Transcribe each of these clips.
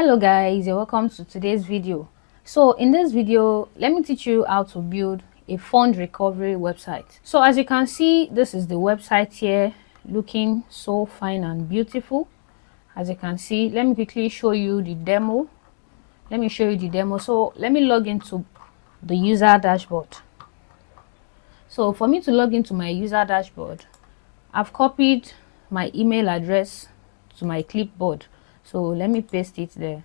Hello guys, you're welcome to today's video. So in this video, let me teach you how to build a fund recovery website. So as you can see, this is the website here, looking so fine and beautiful. As you can see, let me quickly show you the demo. So let me log into the user dashboard. So for me to log into my user dashboard, I've copied my email address to my clipboard. So let me paste it there.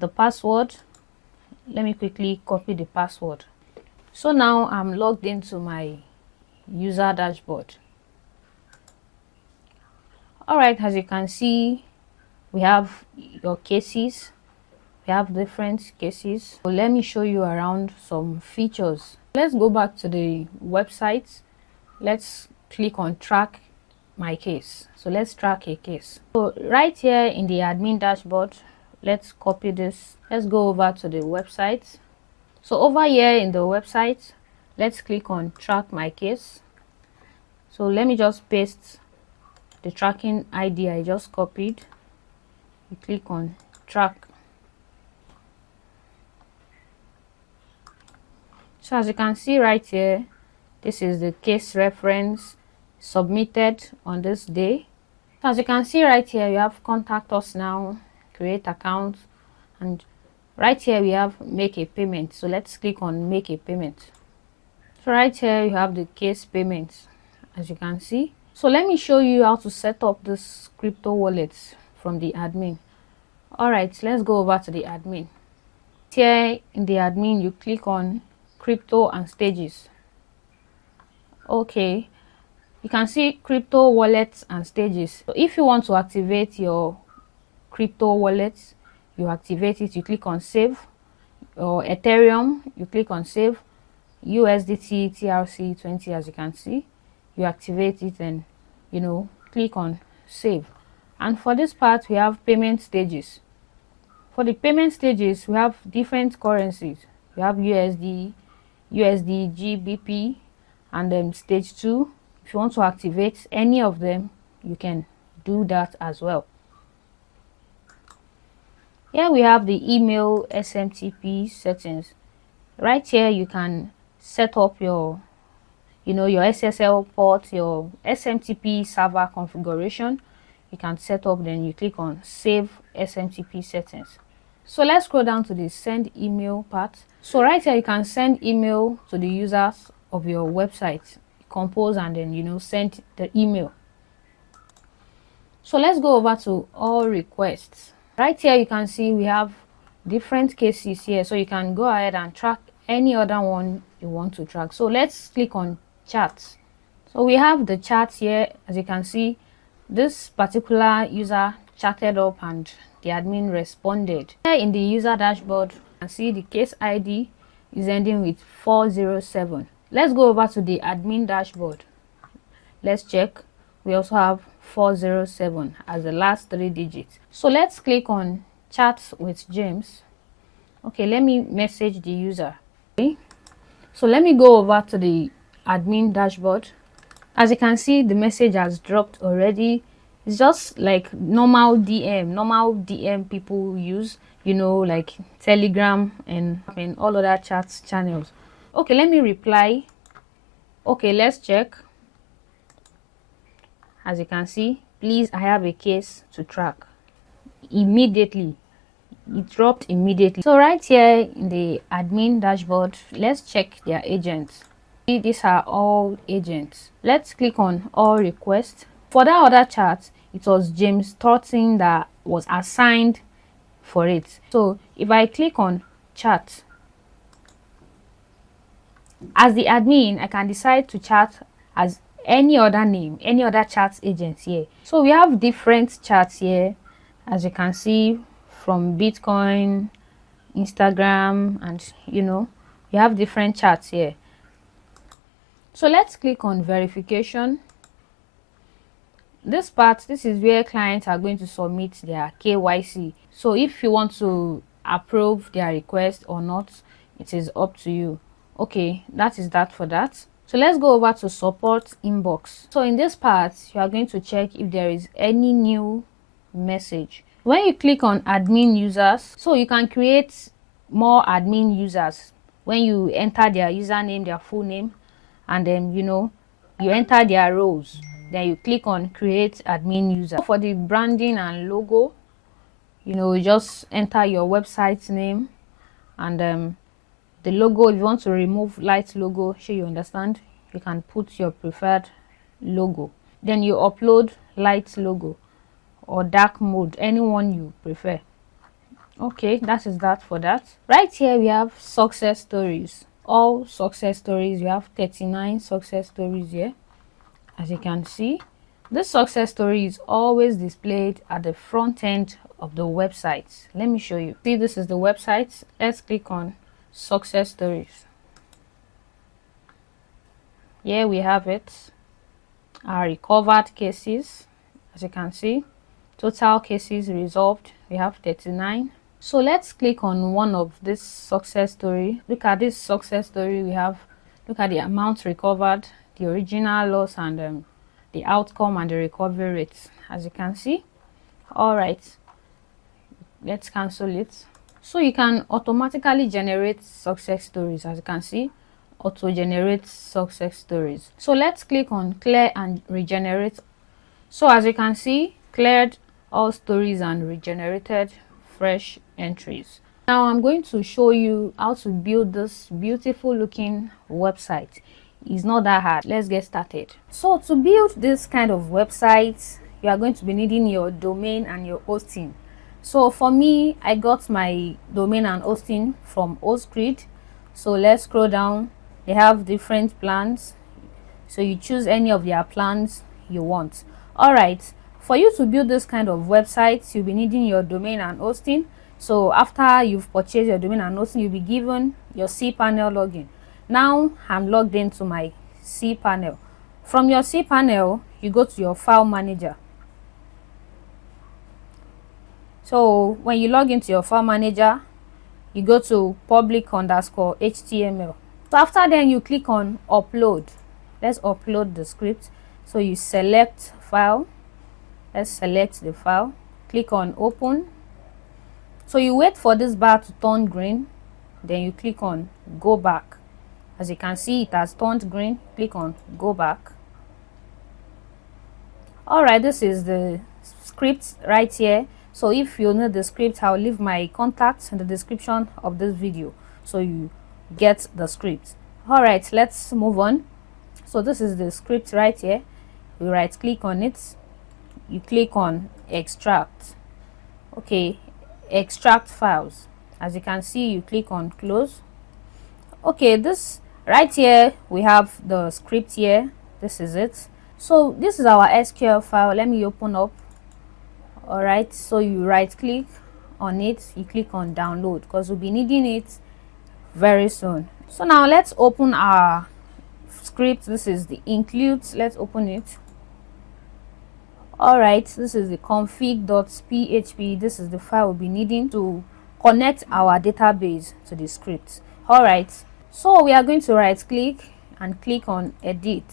The password, let me quickly copy the password. So now I'm logged into my user dashboard. Alright, as you can see, we have your cases. We have different cases. So let me show you around some features. Let's go back to the website. Let's click on track my case. So let's track a case. So right here in the admin dashboard, let's copy this. Let's go over to the website. So over here in the website, let's click on track my case. So let me just paste the tracking ID I just copied. You click on track. So as you can see right here, this is the case reference submitted on this day. So as you can see right here, you have contact us now, create account, and right here we have make a payment. So let's click on make a payment. So right here you have the case payment, as you can see. So let me show you how to set up this crypto wallet from the admin. Alright, let's go over to the admin. Here in the admin, you click on crypto and stages. Okay, you can see crypto wallets and stages. So if you want to activate your crypto wallet, you activate it, you click on save. Or Ethereum, you click on save. USDT TRC20, as you can see, you activate it and click on save. And for this part, we have payment stages. For the payment stages, we have different currencies. We have USD, GBP, and then stage 2. If you want to activate any of them, you can do that as well. Here we have the email SMTP settings. Right here you can set up your your SSL port, your SMTP server configuration. You can set up, then you click on save SMTP settings. So let's scroll down to the send email part. So right here you can send email to the users of your website, compose, and then send the email. So let's go over to all requests. Right here you can see we have different cases here, so you can go ahead and track any other one you want to track. So let's click on chats. So we have the chats here. As you can see, this particular user chatted up and the admin responded. Here in the user dashboard, you can see the case ID is ending with 407. Let's go over to the admin dashboard. Let's check. We also have 407 as the last 3 digits. So let's click on chat with James. Okay, let me message the user. Okay, so let me go over to the admin dashboard. As you can see, the message has dropped already. It's just like normal DM people use, like Telegram and all other chat channels. Okay, let me reply. Okay, let's check. As you can see, please, I have a case to track. Immediately, it dropped immediately. So right here in the admin dashboard, let's check their agents. These are all agents. Let's click on all requests. For that other chat, it was James Thornton that was assigned for it. So if I click on chat, as the admin, I can decide to chat as any other name, any other chat agent here. So we have different chats here, as you can see, from Bitcoin, Instagram, and we have different chats here. So let's click on verification. This is where clients are going to submit their KYC. So if you want to approve their request or not, it is up to you. Okay, that is that for that. So let's go over to support inbox. So in this part, you are going to check if there is any new message. When you click on admin users, so you can create more admin users when you enter their username, their full name, and then you enter their roles. Then you click on create admin user. For the branding and logo, you just enter your website name and the logo. If you want to remove light logo, sure you understand, you can put your preferred logo. Then you upload light logo or dark mode, anyone you prefer. Okay, that is that for that. Right here we have success stories. All success stories. You have 39 success stories here. As you can see, this success story is always displayed at the front end of the website. Let me show you. See, this is the website. Let's click on success stories. Here we have it. Our recovered cases. As you can see, total cases resolved, we have 39. So let's click on one of this success story. Look at this success story. Look at the amount recovered, the original loss, and the outcome and the recovery rates. As you can see. All right, let's cancel it. So you can automatically generate success stories. As you can see, auto generate success stories. So let's click on clear and regenerate. So as you can see, cleared all stories and regenerated fresh entries. Now I'm going to show you how to build this beautiful looking website. It's not that hard. Let's get started. So to build this kind of website, you are going to be needing your domain and your hosting. So for me, I got my domain and hosting from HostGrid. So let's scroll down. They have different plans, so you choose any of their plans you want. All right, for you to build this kind of website, you'll be needing your domain and hosting. So after you've purchased your domain and hosting, you'll be given your cPanel login. Now I'm logged into my cPanel. From your cPanel, you go to your file manager. So when you log into your file manager, you go to public_HTML. So after then, you click on upload. Let's upload the script. So you select file. Let's select the file. Click on open. So you wait for this bar to turn green. Then you click on go back. As you can see, it has turned green. Click on go back. Alright, this is the script right here. So if you need the script, I'll leave my contacts in the description of this video so you get the script. Alright, let's move on. So this is the script right here. You right click on it, you click on extract. Okay, extract files. As you can see, you click on close. Okay, this right here we have the script here. This is it. So this is our SQL file. Let me open up. All right, so you right click on it, you click on download because we'll be needing it very soon. So now let's open our script. This is the includes. Let's open it. All right, this is the config.php. This is the file we'll be needing to connect our database to the script. All right, so we are going to right click and click on edit.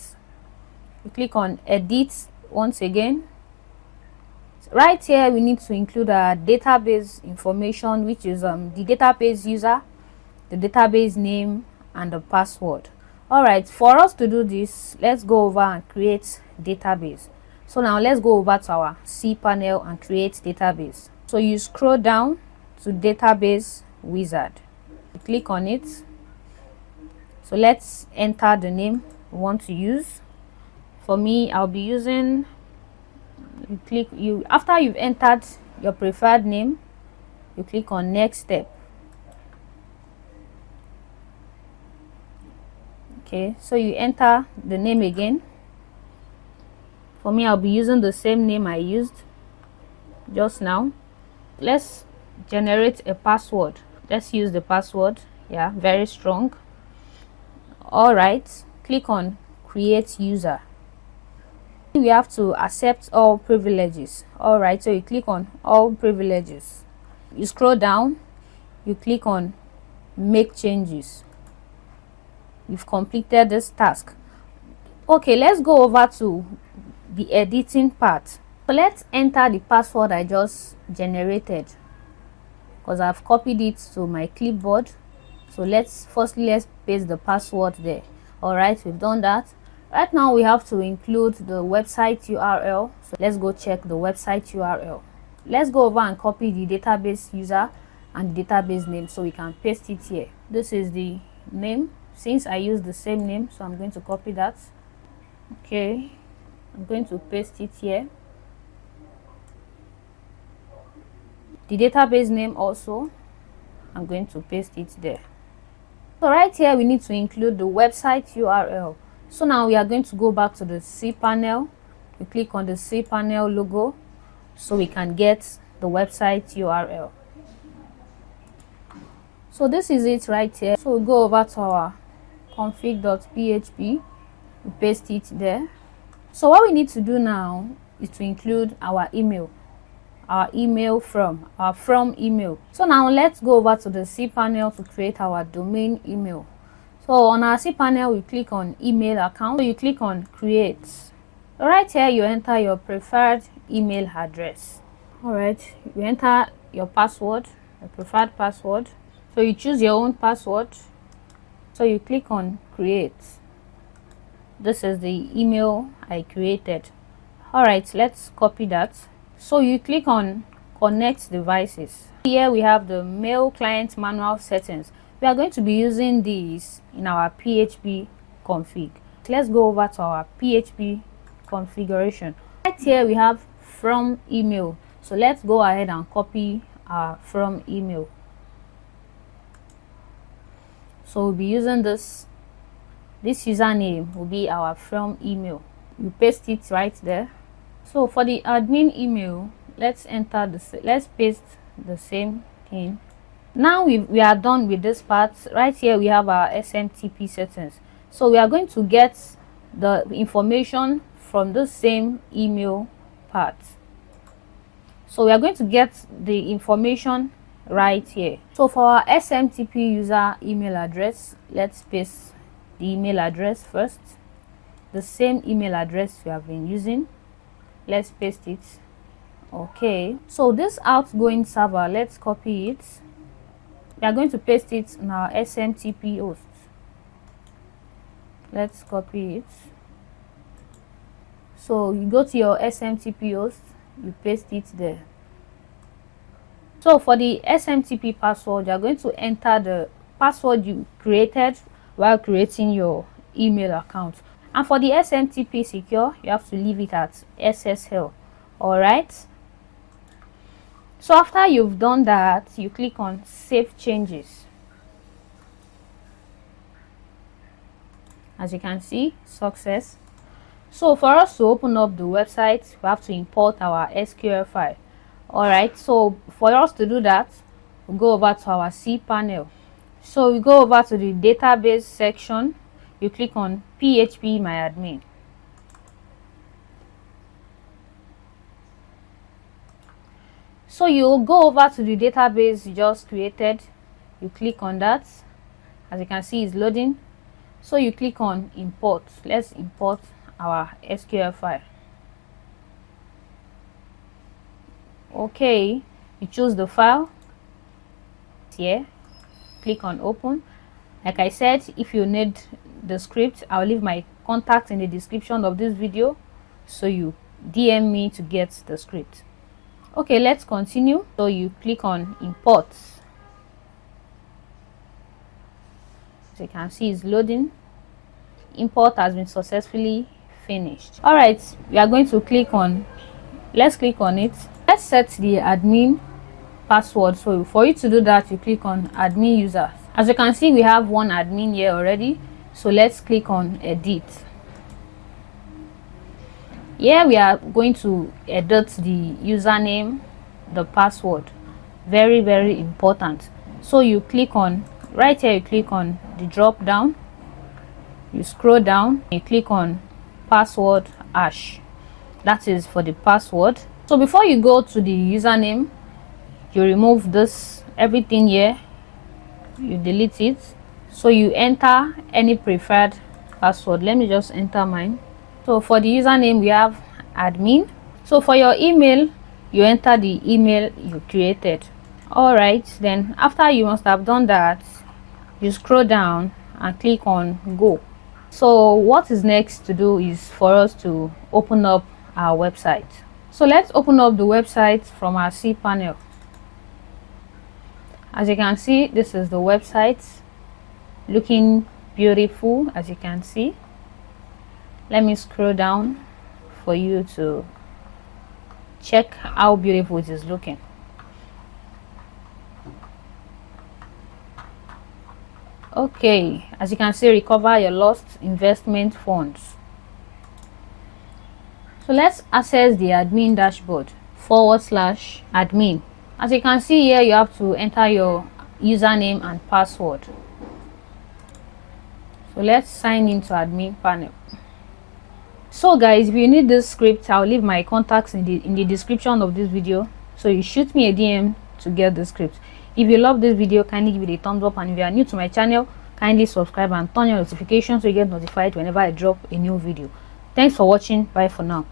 You click on edit once again. Right here we need to include our database information, which is the database user, the database name, and the password. All right, for us to do this, let's go over and create database. So now let's go over to our cPanel and create database. So you scroll down to database wizard, you click on it. So let's enter the name we want to use. For me, I'll be using, after you've entered your preferred name, you click on next step. Okay, so you enter the name again. For me, I'll be using the same name I used just now. Let's generate a password. Let's use the password. Yeah, very strong. All right, click on create user. We have to accept all privileges. All right, so you click on all privileges. You scroll down, you click on make changes. You've completed this task. Okay, let's go over to the editing part. So let's enter the password I just generated because I've copied it to my clipboard. So let's paste the password there. All right, we've done that. Right now we have to include the website URL. So let's go check the website URL. Let's go over and copy the database user and the database name so we can paste it here. This is the name. Since I use the same name, so I'm going to copy that. Okay, I'm going to paste it here. The database name also, I'm going to paste it there. So right here we need to include the website URL. So now we are going to go back to the cPanel. We click on the cPanel logo so we can get the website URL. So this is it right here. So we go over to our config.php, we paste it there. So what we need to do now is to include our email from email. So now let's go over to the cPanel to create our domain email. So on our cPanel, we click on email account. So you click on create. So right here you enter your preferred email address. All right, you enter your password, your preferred password. So you choose your own password. So you click on create. This is the email I created. All right, let's copy that. So you click on connect devices. Here we have the mail client manual settings. We are going to be using these in our PHP config. Let's go over to our PHP configuration. Right here we have from email. So let's go ahead and copy our from email. So we'll be using this username will be our from email. You paste it right there. So for the admin email, let's paste the same thing. Now we are done with this part. Right here we have our SMTP settings. So we are going to get the information from the same email part. So we are going to get the information right here. So for our SMTP user email address, let's paste the email address first. The same email address we have been using. Let's paste it. Okay, so this outgoing server, let's copy it. We are going to paste it in our SMTP host. Let's copy it. So you go to your SMTP host, you paste it there. So for the SMTP password, you are going to enter the password you created while creating your email account. And for the SMTP secure, you have to leave it at SSL. All right. So after you've done that, you click on Save Changes. As you can see, success. So for us to open up the website, we have to import our SQL file. All right. So for us to do that, we'll go over to our cPanel. So we go over to the database section. You click on phpMyAdmin. So you'll go over to the database you just created. You click on that. As you can see, it's loading. So you click on import. Let's import our SQL file. Okay, you choose the file here. Click on open. Like I said, if you need the script, I'll leave my contact in the description of this video, so you DM me to get the script. Okay, let's continue. So you click on import. As you can see, it's loading. Import has been successfully finished. All right, we are going to let's click on it. Let's set the admin password. So for you to do that, you click on admin user. As you can see, we have one admin here already. So let's click on edit. Here we are going to edit the username, the password. Very, very important. So you click on, right here you click on the drop down. You scroll down, you click on password hash. That is for the password. So before you go to the username, you remove everything here. You delete it. So you enter any preferred password. Let me just enter mine. So for the username, we have admin. So for your email, you enter the email you created. All right, then after you must have done that, you scroll down and click on go. So what is next to do is for us to open up our website. So let's open up the website from our cPanel. As you can see, this is the website, looking beautiful. As you can see, let me scroll down for you to check how beautiful it is looking. Okay, as you can see, recover your lost investment funds. So let's access the admin dashboard, /admin. As you can see here, you have to enter your username and password. So let's sign into admin panel. So guys, if you need this script, I'll leave my contacts in the description of this video, so you shoot me a DM to get the script. If you love this video, kindly give it a thumbs up, and if you are new to my channel, kindly subscribe and turn your notifications so you get notified whenever I drop a new video. Thanks for watching. Bye for now.